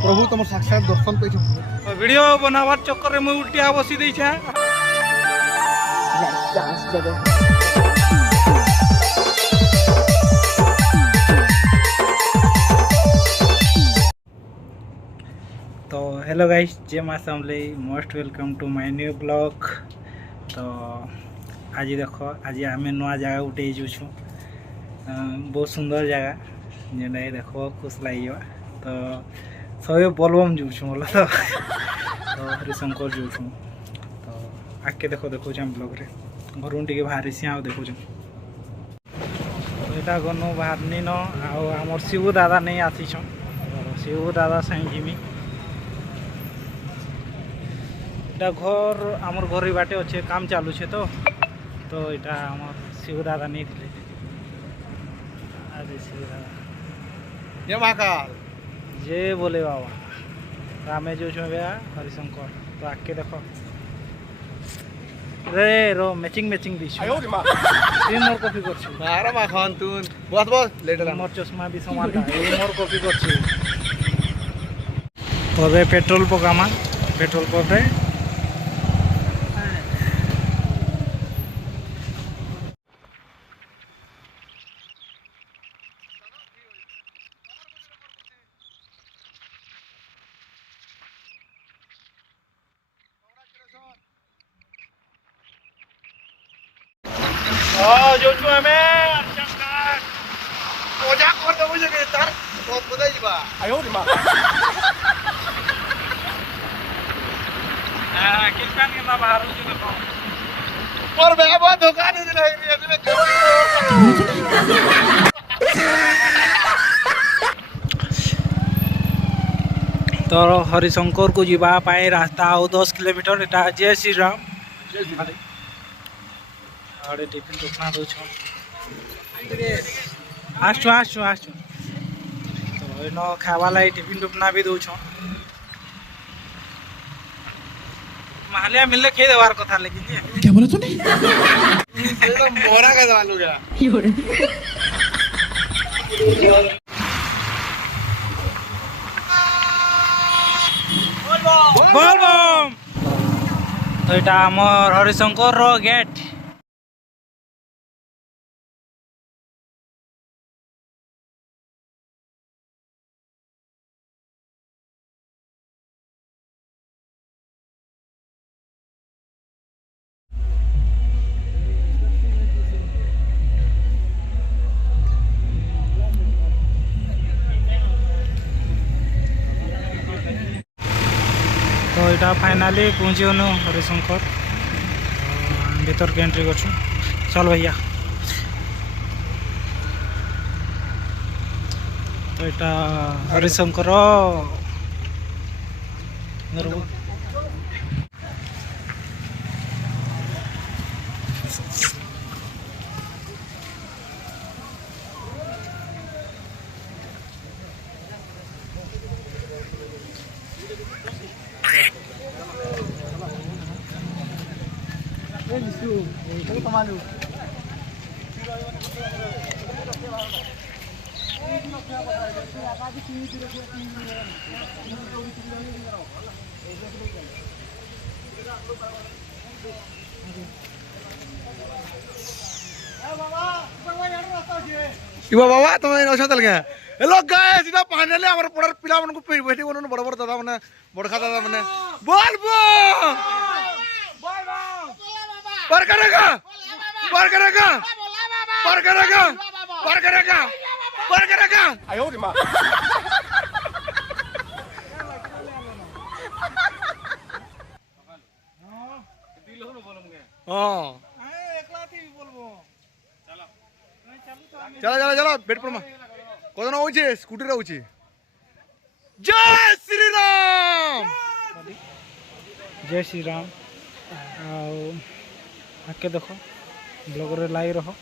प्रभु तुम साक्षात दर्शन कर वीडियो बनावार चक्कर में मुझे उल्टिया बसी दी छे। तो hello guys, Jai Maa Samlei, most welcome to my new blog. तो आज देख आज आम नुआ जगह गोटे जाऊँ, बहुत सुंदर जगह जेटा देख खुश लगे। तो सब बोलबम जाऊँ बोला तो हरिशंकर जाऊँ। तो आगे देख देखो ब्लॉग रे घर टे बाहर सी आ देखो। तो यहाँ गनु बाहरनी न आमर शिव दादा नहीं आसीछन। शिव दादा साई जिमी इटा घर आमर घर बाटे अच्छे काम चालू छे। तो इटा आमर शिव दादा नहीं थे। अरे शिव दादा जय महाकाल जे बोले बाबा। तो आम जो हरिशंकर। तो आके देख रे रो मैचिंग मैचिंग दी मोर कॉपी कर बस बस लेटर मोर चश्मा भी समान मोर कॉपी कर। तो पेट्रोल पकामा पेट्रोल पंप जो मजा कर दे बुझे के तार बहुत बधाई बा आयो रे मां किसान के बाहर जो देखो पर मैं बहुत धोखा दे दिला रे इसमें तो हरिशंकर को जीवा पाए रास्ता आओ 10 किलोमीटर। एटा जय श्री राम आड़े टिफिन दुकान दो आसु आसु आसु। तो इन खावा लाई टिफिन दुकान भी दौछ मालिया मिलले खे देवार कथा। लेकिन क्या बोला तूने मोरा का दवा लूगा बोलबम। तो इटा हमर हरिशंकर रो गेट। तो यहाँ फाइनाली पहुँचीगनु हरिशंकर भीतर के एंट्री कर। चल भैया। तो यहाँ हरिशंकर इबा बाबा तुम नौशतल के हेलो गाइस इटा फाइनली हमर पड़र पिला मन को बैठी बन बड़ बड़ दादा माने बड़खा दादा माने बोल बो पर करेगा पर करेगा पर करेगा पर करेगा पर करेगा आयो रे मां हां एकला थी बोलबो चलो चलो चलो बेट पर कौन होचे स्कूटी रे होचे। जय श्री राम जय श्री राम। आके देखो ब्लॉग रे लाइव रहो।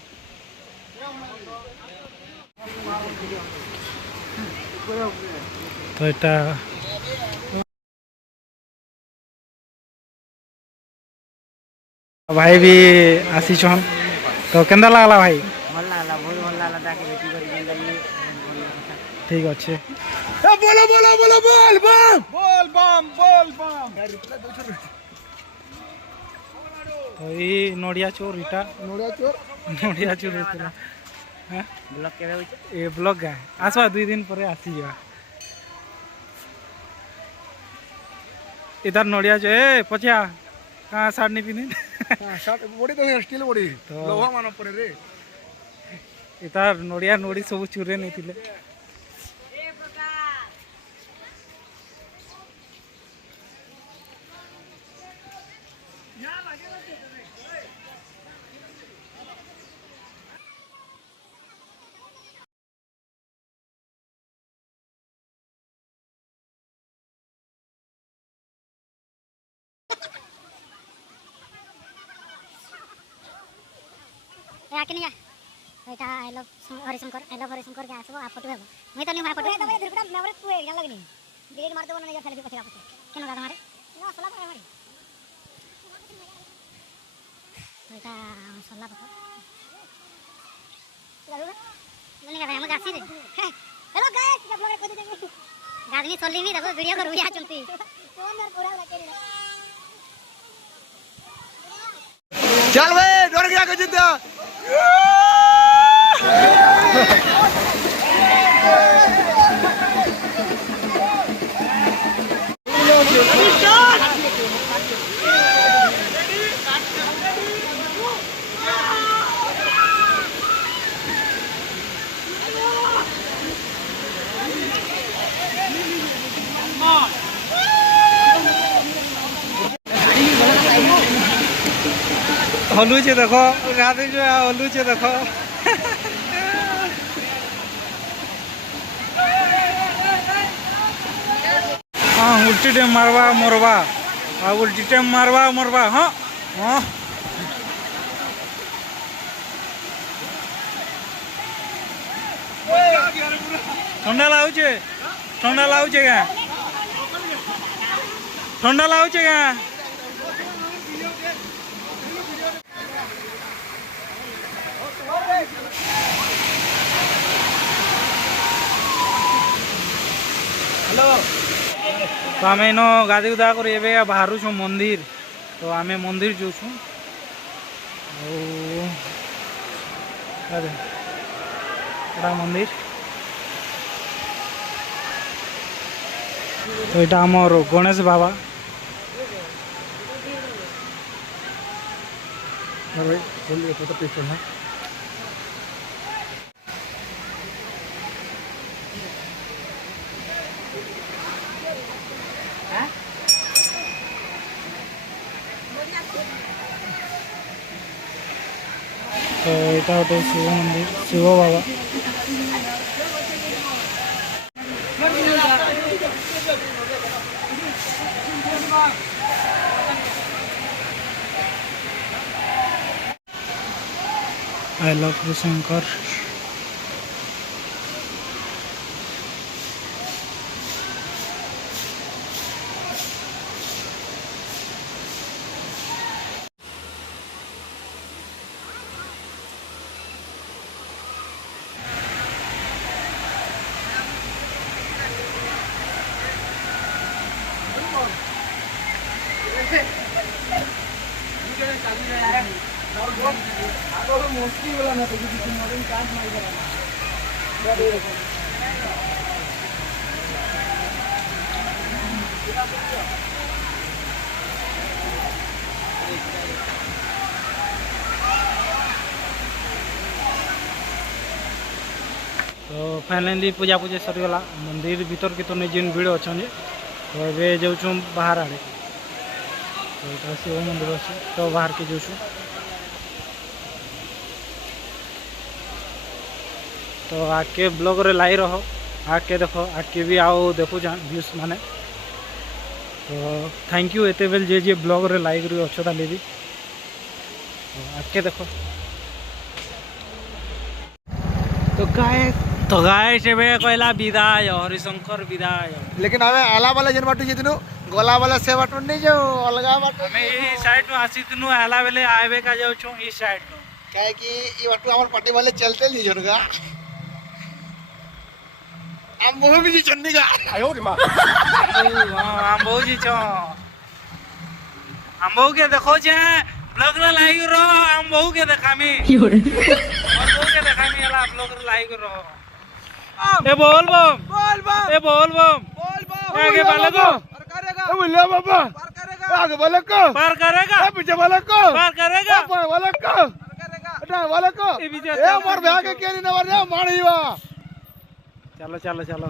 तो इटा भाई भी आसी छन। तो केंदा लागला भाई? भल लागला बहुत भल लागला ताके बेटी करी जेन लगी ঠিক আছে बोलो बोलो बोलो बोल बम बोल बम बोल बम তো এই নড়িয়া চোর এটা नोड़िया चोर নড়িয়া চোর ହେଇଥିଲା হ্যাঁ ब्लॉक केबे होई ଏ ବ୍ଲଗ୍ ଗାଁ ଆସବା 2 ଦିନ ପରେ ଆସିଯିବା इधर नड़िया जो ए पछिया कहाँ साड़ नहीं पिनी शर्ट बॉडी तो स्टील बॉडी तो- लोहा मान पड़े रे इधर नड़िया नड़ी सब चूरे नहीं थिले आके नहीं जा एटा आई लव हरिशंकर के आसबो आ फोटो हेबो मई तो नहीं मार फोटो तो दुर्गा मेमोरी तू एक जान लगनी डिलीट मार देबो नहीं फेल पछे पछे केन गादा मारे ना सला पर मारी एटा सला पर लागो नहीं का हम गासी रे हेलो गाइस जब ब्लॉग कर दे गादनी सोली भी देखो वीडियो कर बिया चलती फोन यार पूरा लगे रे चल भाई डर गया कुछ तो हलू छे देखो गादे जो हलू छे देखो हाँ उल्टी टाइम मारवा मरवा उल्टी टाइम मारवा मरवा हाँ हाँ ठंडा लाଗୁଛେ क्या ठंडा ଲାଗୁଛେ क्या तो आम इन गाधी गुदा कर बाहर छू मंदिर तो आम मंदिर जो छू मंदिर तो यहाँ आमर गणेश बाबा तो यहाँ गोटे शिव मंदिर शिव बाबा आई लव हरिशंकर तो फाइनाली पूजा पूजा सरीगला मंदिर भीतर के तो नहीं जिन भीड़ अच्छा तो ये जाऊँ बाहर आड़े तो यहाँ शिव मंदिर अच्छे तो बाहर के जाऊँ तो आके ब्लॉग रे लाई रहो आके देखो आके भी आओ देखो व्यूज माने तो थैंक यू एते बेल जे ब्लॉग रे लाइक रे अच्छो ताले भी तो आके देखो तो गाइस एबे कहला विदाय हरिशंकर विदाय लेकिन हमें आला वाला जन बाटू जेदिनो गला वाला से बाटू नहीं जो अलगा बाटू हमें ई साइड नु आसीतनु आला बेले आबे का जाऊ छु ई साइड नु काहे कि ई बाटू हमर पार्टी वाले चलते ली जनगा हम बहु भी चन्नी का हम बहु जी छो हम बहु के देखो जे ब्लॉग रे लाइक रो हम बहु के देखामी और बहु के देखामी एला ब्लॉग रे लाइक रो ए बोल बम ए बोल बम आगे वाले को बोले बाबा आगे वाले को पार करेगा पीछे वाले को पार करेगा वाले को वाले को ए मोर भाग के केनी न वर मारी वा चलो चलो चलो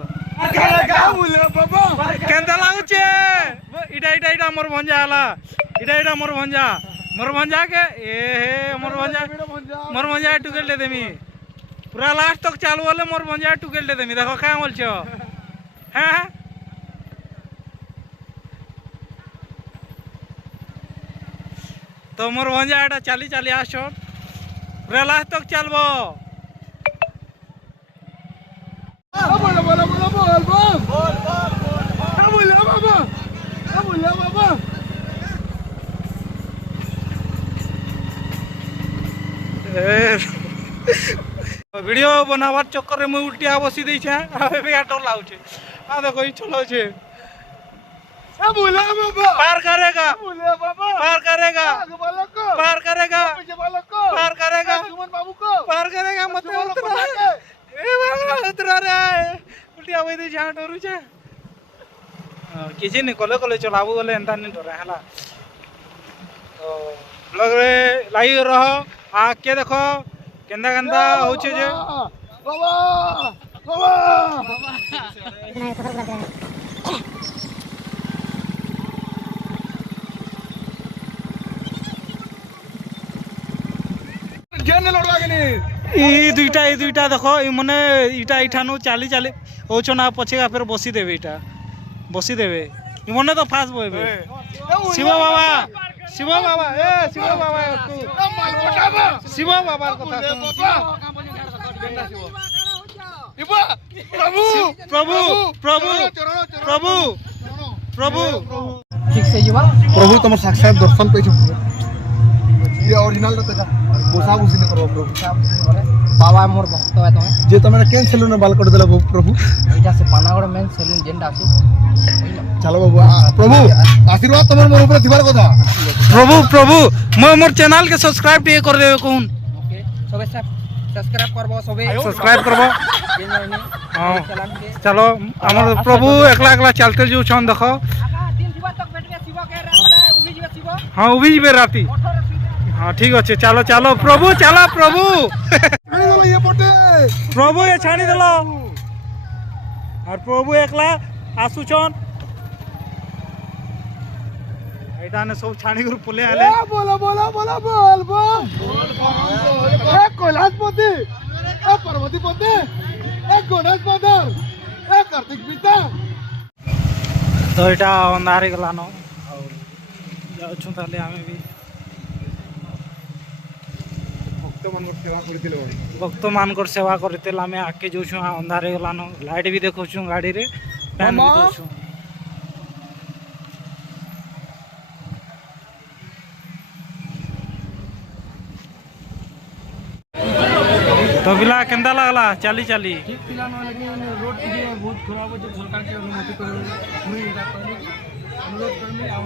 करेगा बोले बाबा केंदा लाउचे इडा इडा इडा मोर भंजा आला इडा मोर भंजा के ए हे मोर भंजा टुकेल दे देमी पूरा लास्ट तक चालू वाले मोर भंजा टुकेल दे देमी देखो का बोलछो हां तो मोर भंजा एटा चाली चाली आसो पूरा लास्ट तक चलबो बोल बाबा वीडियो बनावार चक्कर में उल्टिया बसी दी छे आबे डर लाउछे आ देखो ई चलो छे बोले बाबा पार करेगा बोले बाबा पार करेगा आगे वाले को पार करेगा पीछे वाले को पार करेगा सुमन बाबू को पार करेगा मत उतरा ए बाबा उतरा रे उल्टिया बई दी छे डरू छे किछि नि कले कले चलाबू बोले एंता नि डरे हला तो ब्लॉग रे लाइक रहो आ के देखो केंदा केंदा होचे जे बाबा बाबा नहीं पकड़ पकड़ जेने लड़वा के नी ई दुईटा देखो ई मने इटा इठानु चाली चाली होचो ना पछेगा फिर बसी देबे इटा बसी देबे ई मने तो फास्ट बोइबे शिव बाबा ए शिव बाबा तू माल पटाबा शिव बाबा कथा इबा प्रभु प्रभु प्रभु प्रभु प्रभु ठीक से जीवा प्रभु तुम साक्षात दर्शन पे ये ओरिजिनल तेरा बोसा बुसी ने करो प्रभु बाबा मोर भक्त है तुम्हें जे तुमने केन सेलून बाल कट देला प्रभु एटा से पानागड़ मेन सेलून जेंडा आसी चलो बाबू प्रभु आशीर्वाद तुम मोर ऊपर दिवार कथा प्रभु प्रभु मोर चैनल के सब्सक्राइब टे कर देबे कोन ओके सबे सब्सक्राइब करबो सबे सब्सक्राइब करबो हां चलो हमर प्रभु एकला एकला चलते जो छन देखो दिन जीवा तक बैठबे शिव के रे उभी जीवा शिव हां उभी जीबे राती हाँ ठीक अच्छे चलो चलो प्रभु चला प्रभु ये पटे प्रभु ये छाणी देलो और प्रभु एकला आसुचन एटा ने सब छाणी कर पुले आले बोला बोला बोला बोल बोल ए कैलाशपति ए पार्वतीपति ए गणेश मदर ए कार्तिक पिता तो एटा अंधारे गलानो और जाउछु ताले आमे भी भक्त मानकर सेवा करते आमे आके जो अंधारे गलानो लाइट भी देखो गाड़ी रे फैन भी देखो तो बिला केंदा लागला चाली चाली रोड के बहुत खराब है सरकार के अनुमति करो मुई एटा कहले कि अनुरोध करमी हम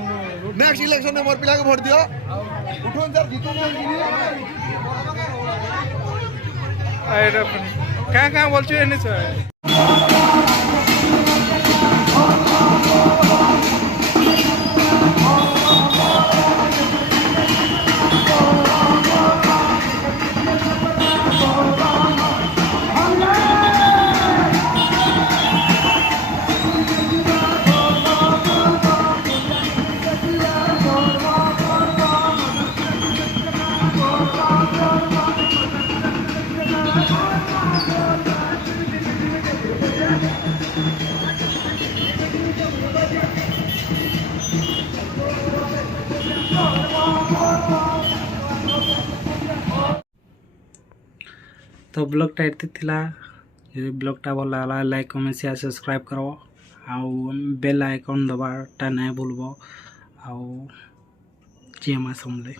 नेक्स्ट इलेक्शन में मोर पिला के वोट दियो उठोन सर जीतो क्या बोलছো एने से तो ब्लॉगटा एते थिला जे ब्लॉगटा भल लागला लाइक कमेंट शेयर सब्सक्राइब करो आउ बेल आइकन दबाटा नहीं भूलबो आउ जय मां समले।